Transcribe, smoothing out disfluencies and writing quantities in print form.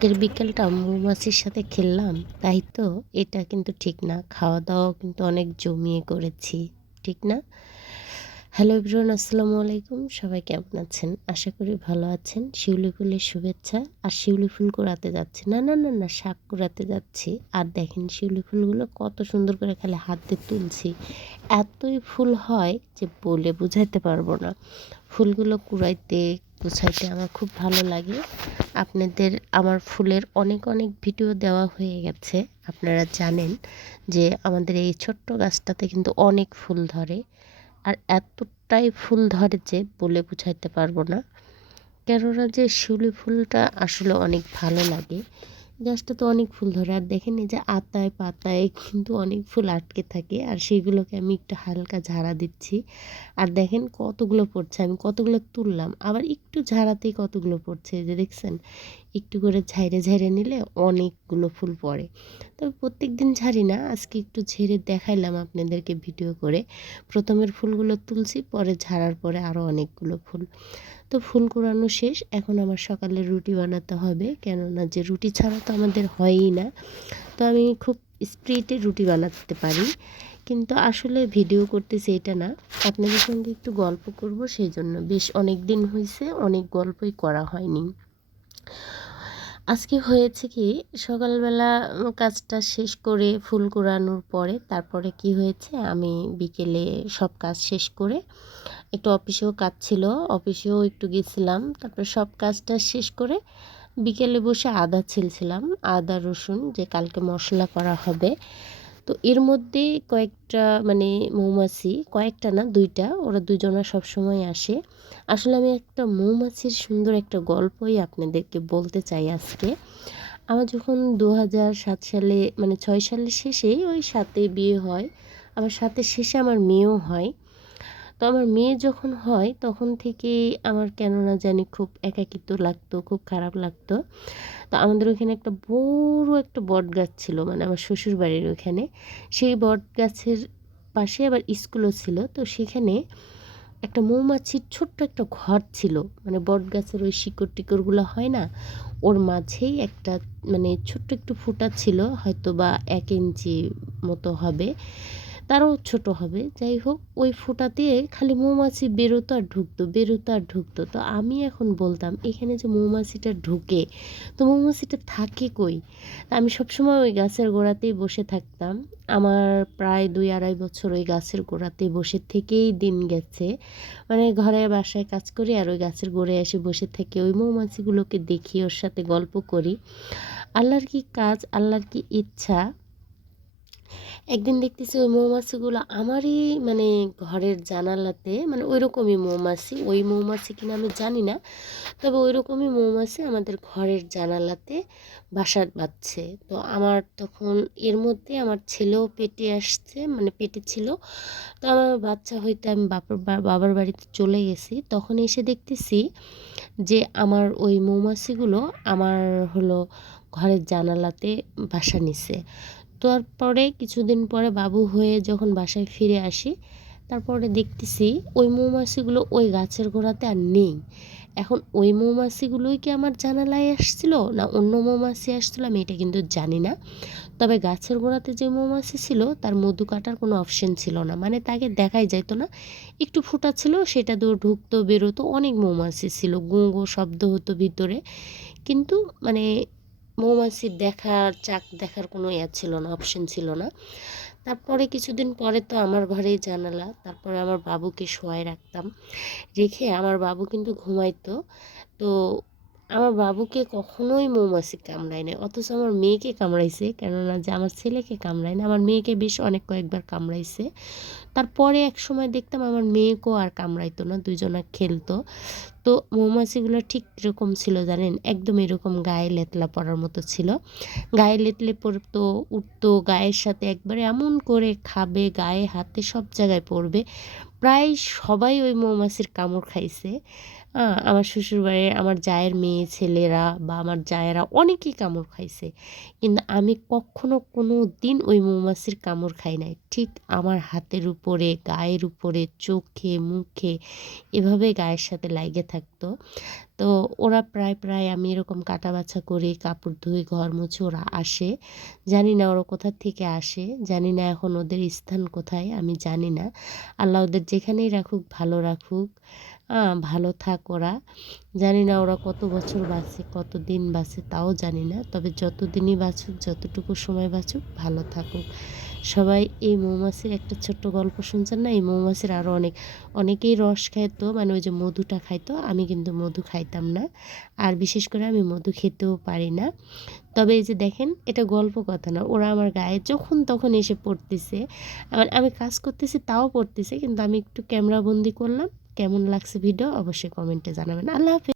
আজকের বিকেলটা মৌমাছির সাথে খেললাম, তাই তো? এটা কিন্তু ঠিক না। খাওয়া-দাওয়াও কিন্তু অনেক জমিয়ে করেছি। ঠিক না? হ্যালো এভরিওয়ান, আসসালামু আলাইকুম। সবাই কেমন আছেন? আশা করি ভালো আছেন। শিউলি ফুলের শুভেচ্ছা। আর শিউলি ফুল কুড়াতে যাচ্ছি। না, শাক কুড়াতে যাচ্ছি। আর দেখেন শিউলি ফুলগুলো কত সুন্দর করে খালি হাত দিয়ে তুলছি। এতই ফুল হয় যে বলে বুঝাইতে পারবো না। ফুলগুলো কুড়াইতে, গুছাইতে আমার খুব ভালো লাগে। আপনাদের আমার ফুলের অনেক ভিডিও দেওয়া হয়ে গেছে। আপনারা জানেন যে আমাদের এই ছোট্ট গাছটাতে কিন্তু অনেক ফুল ধরে। আর এতটাই ফুল ধরে যে বলে বুঝাইতে পারবো না। কেননা যে শিউলি ফুলটা আসলে অনেক ভালো লাগে। গাছটাতে অনেক ফুল ধরে। আর দেখেন এই যে আতায় পাতায় কিন্তু অনেক ফুল আটকে থাকে। আর সেগুলোকে আমি একটু হালকা ঝাড়া দিচ্ছি। আর দেখেন কতগুলো পড়ছে। আমি কতগুলো তুললাম। আবার একটু ঝাড়াতেই কতগুলো পড়ছে। এই যে দেখছেন? একটু করে ঝাইরে নিলে অনেকগুলো ফুল পড়ে। তবে প্রত্যেকদিন ঝাড়ি না। আজকে একটু ঝেড়ে দেখাইলাম আপনাদেরকে ভিডিও করে। প্রথমের ফুলগুলো তুলছি, পরে ঝাড়ার পরে আরও অনেকগুলো ফুল। তো ফুল কুড়ানো শেষ। এখন আমার সকালে রুটি বানাতে হবে। কেননা যে রুটি ছাড়া তো আমাদের হয়ই না। তো আমি খুব স্পিডে রুটি বানাতে পারি। কিন্তু আসলে ভিডিও করতেছি এটা না। আপনাদের সঙ্গে একটু গল্প করব, সেজন্য। বেশ অনেক দিন হইছে, অনেক গল্পই করা হয়নি। আজকে হয়েছে কি, সকালবেলা কাজটা শেষ করে ফুল কুড়ানোর পরে তারপরে কি হয়েছে, আমি বিকেলে সব কাজ শেষ করে একটু অফিসেও কাজ ছিল, অফিসেও একটু গেছিলাম। তারপরে সব কাজটা শেষ করে বিকেলে বসে আদা ছিলছিলাম, আদা রসুন যে কালকে মশলা করা হবে। তো এর মধ্যে কয়েকটা মানে মৌমাছি, কয়েকটা না, দুইটা, ওরা দুজনা সবসময় আসে। আসলে আমি একটা মৌমাছির সুন্দর একটা গল্পই আপনাদেরকে বলতে চাই আজকে। আমার যখন 2007 সালে মানে 6 সালের শেষেই, ওই 7-এ বিয়ে হয়, আবার 7-এর শেষে আমার মেয়েও হয়। তো আমার মেয়ে যখন হয় তখন থেকেই আমার কেন না জানি খুব একাকিত্ব লাগতো, খুব খারাপ লাগতো। তো আমাদের ওখানে একটা বড় একটা বট গাছ ছিল, মানে আমার শ্বশুর বাড়ির ওখানে। সেই বট গাছের পাশে আবার স্কুলও ছিল। তো সেখানে একটা মৌমাছির ছোট্ট একটা ঘর ছিল, মানে বট গাছের ওই শিকড় টিকড়গুলো হয় না, ওর মাঝেই একটা মানে ছোট্ট একটু ফুটা ছিল, হয়তো বা 1 ইঞ্চি মতো হবে, তারও ছোট হবে। যাই হোক, ওই ফোঁটাতে খালি মৌমাছি বেরোতো আর ঢুকতো, বেরোতো আর ঢুকতো। তো আমি এখন বলতাম, এখানে যে মৌমাছিটা ঢুকে, তো মৌমাছিটা থাকে কই? তা আমি সবসময় ওই গাছের গোড়াতেই বসে থাকতাম। আমার প্রায় 2-2.5 বছর ওই গাছের গোড়াতে বসে থেকেই দিন গেছে। মানে ঘরে বাসায় কাজ করি আর ওই গাছের গোড়ায় এসে বসে থেকে ওই মৌমাছিগুলোকে দেখি, ওর সাথে গল্প করি। আল্লাহর কি কাজ, আল্লাহর কি ইচ্ছা, একদিন দেখতেছি ওই মৌমাছিগুলো আমারই মানে ঘরের জানালাতে, মানে ওই রকমই মৌমাছি, ওই মৌমাছি কিনা আমি জানি না, তবে ওই রকমই মৌমাছি আমাদের ঘরের জানালাতে বাসা বাঁধছে। তো আমার তখন এর মধ্যে আমার ছেলেও পেটে আসছে, মানে পেটে ছিল। তো আমার বাচ্চা হইতে আমি বাবার বাড়িতে চলে গেছি, তখন এসে দেখতেছি যে আমার ওই মৌমাছিগুলো আমার হলো ঘরের জানালাতে বাসা নিছে। তারপরে কিছুদিন পরে বাবু হয়ে যখন বাসায় ফিরে আসি, তারপরে দেখতেছি ওই মৌমাছিগুলো ওই গাছের গোড়াতে আর নেই। এখন ওই মৌমাছিগুলোই কি আমার জানালায় আসছিল না অন্য মৌমাছি আসছিল, আমি এটা কিন্তু জানি না। তবে গাছের গোড়াতে যে মৌমাছি ছিল তার মধু কাটার কোনো অপশন ছিল না, মানে তাকে দেখাই যাইতো না। একটু ফুটা ছিল, সেটা দিয়ে ঢুকতো বেরোতো, অনেক মৌমাছি ছিল, গো গো শব্দ হতো ভিতরে, কিন্তু মানে মৌমাছির দেখার দেখার কোনো ছিল না, অপশন ছিল না। তারপরে কিছুদিন পরে তো আমার ঘরেই জানালা, তারপরে আমার বাবুকে শোয়াই রাখতাম, রেখে আমার বাবু কিন্তু ঘুমাইতো। তো আমার বাবুকে কখনোই মৌমাছি কামড়ায় না, অথচ আমার মেয়েকে কামড়াইছে। কেননা যে আমার ছেলেকে কামড়ায় না, আমার মেয়েকে বেশ কয়েকবার কামড়াইছে। তারপরে এক সময় দেখতাম আমার মেয়েকেও আর কামড়াইতো না, দুইজনা খেলতো। তো মৌমাছিগুলো ঠিক কীরকম ছিল জানেন, একদম এরকম গায়ে লেতলা পড়ার মতো ছিল। গায়ে লেতলে পড়তো, উঠতো গায়ের সাথে, একবারে এমন করে খাবে, গায়ে হাতে সব জায়গায় পড়বে। প্রায় সবাই ওই মৌমাছির কামড় খাইছে। আমার শ্বশুরবাড়ির আমার জায়ের মেয়ে ছেলেরা বা আমার জায়েরা অনেকেই কামড় খাইছে। কিন্তু আমি কখনো কোনো দিন ওই মৌমাছির কামড় খাই নাই। ঠিক আমার হাতের উপরে, গায়ের উপরে, চোখে, মুখে এভাবে গায়ের সাথে লাইগে থাকতো। থাকতো। তো ওরা প্রায় আমি এরকম কাটা বাছা করি, কাপড় ধুই, ঘর মুছি, ওরা আসে। জানি না ওরা কোথা থেকে আসে। জানি না এখন ওদের স্থান কোথায়, আমি জানি না। আল্লাহ ওদের যেখানেই রাখুক ভালো রাখুক। আ ভালো থাক ওরা। জানি না ওরা কত বছর বাঁচে, কতদিন বাঁচে তাও জানি না। তবে যতদিনই বাঁচুক, যতটুকু সময় বাঁচুক ভালো থাকুক। সবাই এই মৌমাছির একটা ছোট্ট গল্প শুনছেন না? এই মৌমাছির আরো অনেকেই রস খাইতো, মানে ওই যে মধুটা খাইতো। আমি কিন্তু মধু খাইতাম না। আর বিশেষ করে আমি মধু খেতেও পারি না। তবে এই যে দেখেন, এটা গল্প কথা না। ওরা আমার গায়ে যখন তখন এসে পড়তেছে। আমি কাজ করতেছি তাও পড়তেছে। কিন্তু আমি একটু ক্যামেরা বন্দি করলাম। কেমন লাগছে ভিডিও অবশ্যই কমেন্টে জানাবেন। আল্লাহ হাফেজ।